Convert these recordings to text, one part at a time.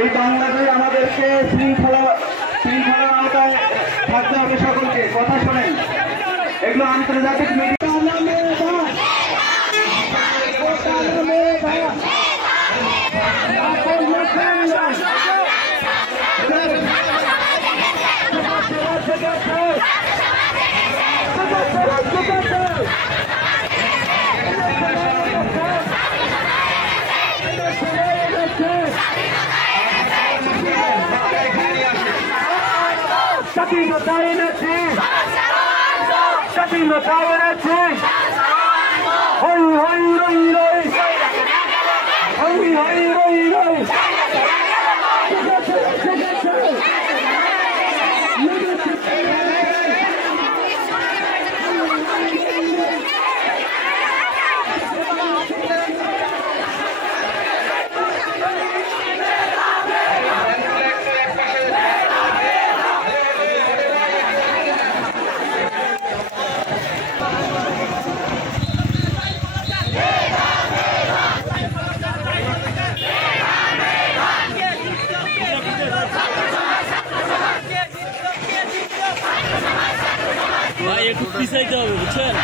এই বাংলাদেশ আমাদেরকে শৃঙ্খলার আওতায় থাকতে হবে। সকলকে কথা শোনেন, এগুলো আন্তর্জাতিক একটু পিছাইতে হবে, বুঝছেন?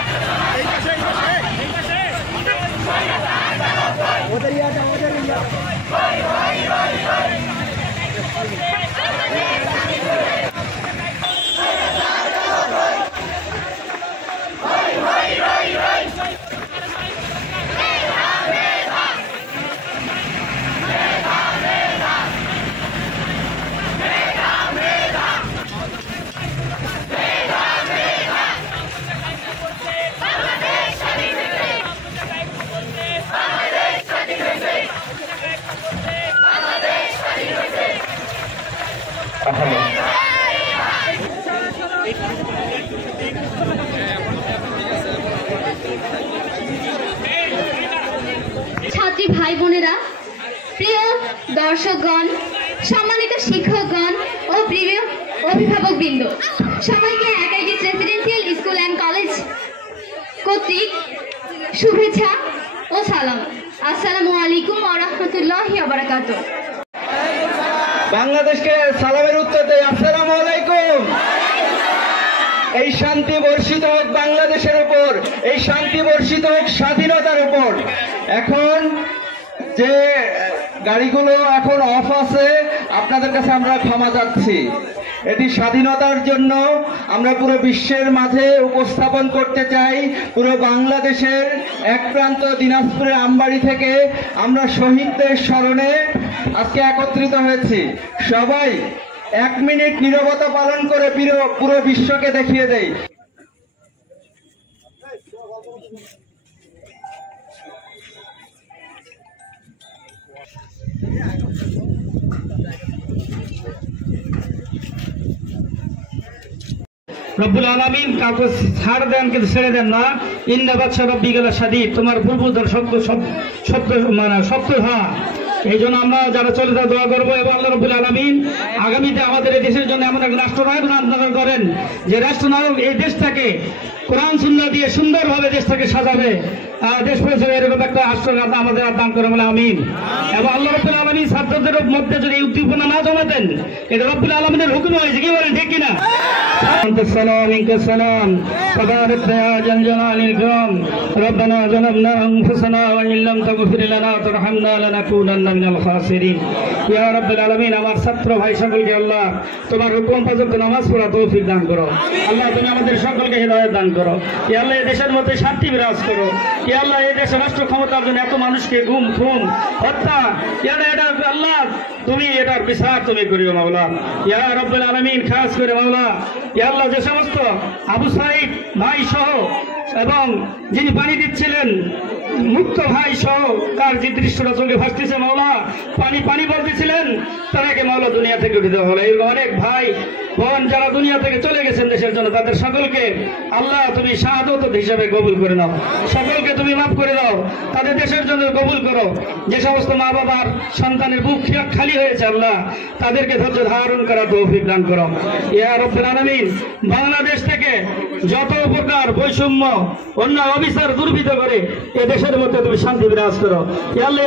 ছাত্রী ভাই বোনেরা, প্রিয় দর্শকগণ, সম্মানিত শিক্ষকগণ ও প্রিয় অভিভাবকবৃন্দ, সবাইকে একাইটিস রেসিডেন্সিয়াল স্কুল অ্যান্ড কলেজ কর্তৃক শুভেচ্ছা ও সালাম। আসসালামু আলাইকুম ওয়া রাহমাতুল্লাহি ওয়া বারাকাতুহু। বাংলাদেশকে সালামের উত্তর দেয় আসসালামু আলাইকুম। এই শান্তি বর্ষিত হোক বাংলাদেশের উপর, এই শান্তি বর্ষিত হোক স্বাধীনতার উপর। এখন যে গাড়িগুলো এখন অফ আছে, আপনাদের কাছে আমরা ক্ষমা চাচ্ছি। এটি স্বাধীনতার জন্য আমরা পুরো বিশ্বের মাঝে উপস্থাপন করতে চাই। পুরো বাংলাদেশের এক প্রান্ত দিনাজপুরের আমবাড়ি থেকে আমরা শহীদদের স্মরণে আজকে একত্রিত হয়েছি। সবাই 1 মিনিট নীরবতা পালন করে পুরো বিশ্বকে দেখিয়ে দেই। রব্বুল আলামিন কাউকে ছাড় দেন কিন্তু ছেড়ে দেন না। ইন্না বাদশা রব্বি গেলা সাদিদ, তোমার পূর্বধর শক্ত হওয়া। এই জন্য আমরা যারা চলে তা দোয়া করবো এবং আল্লাহ রব্বুল আলামিন আগামীতে আমাদের এই দেশের জন্য এমন এক রাষ্ট্রনায়ক আন্দোলন করেন যে রাষ্ট্রনায়ক এই দেশটাকে কোরআন সুন্নাহ দিয়ে সুন্দরভাবে দেশটাকে সাজাবে, দেশ পরিচয় এরকম একটা রাষ্ট্র আমাদের দান করে বলে আমিন। এবং আল্লাহ রব্বুল আলামিন ছাত্রদের মধ্যে যদি এই উদ্দীপনা না জমাতেন, এটা রব্বুল আলামিনের হুকুম হয়েছে, কি বলেন ঠিক কিনা? السلام تبارك يا ذا الجلال والإكرام ربنا ظلمنا أنفسنا وإن لم تغفر لنا وترحمنا لنكونن من الخاسرين يا رب العالمين। আমার ছাত্র ভাই সকলকে আল্লাহ তোমার হুকুম পর্যন্ত নামাজ পড়া তৌফিক দান করো। আল্লাহ তুমি আমাদের সকলকে হিদায়াত দান করো। ইয়া আল্লাহ এই দেশের মধ্যে শান্তি বিরাজ করো। ইয়া আল্লাহ এই দেশের রাষ্ট্র ক্ষমতার জন্য এত মানুষকে গুম খুন হত্যা, এটা আল্লাহ তুমি এটার বিচার তুমি করিও মাওলা। ইয়া রাব্বুল আলামিন, খাস করে মাওলা ইয়া আল্লাহ যে সমস্ত আবু সাইদ ভাই সহ এবং যিনি পানি দিচ্ছিলেন মুক্ত ভাই সহ তার যে দৃশ্যটা চোখে ভাসতেছে মাওলা, পানি বলতেছিলেন, তাদেরকে মাওলা দুনিয়া থেকে উঠে দেওয়া হলো। এই অনেক ভাই বোন যারা দুনিয়া থেকে চলে গেছেন দেশের জন্য, তাদের সকলকে আল্লাহ তুমি শাহাদত হিসাবে কবুল করে নাও, সকলকে তুমি মাফ করে দাও, তাদের দেশের জন্য কবুল করো। যে সমস্ত মা বাবার সন্তানের বুক খালি হয়েছে আল্লাহ তাদেরকে ধৈর্য ধারণ করা তৌফিক দান করো। ইয়া রাব্বুল আলামিন, বাংলাদেশ থেকে যত প্রকার বৈষম্য অন্যায় অবিচার দুর্বৃত্ত করে এ দেশের মধ্যে তুমি শান্তি বিরাজ করো। ইয়া আল্লাহ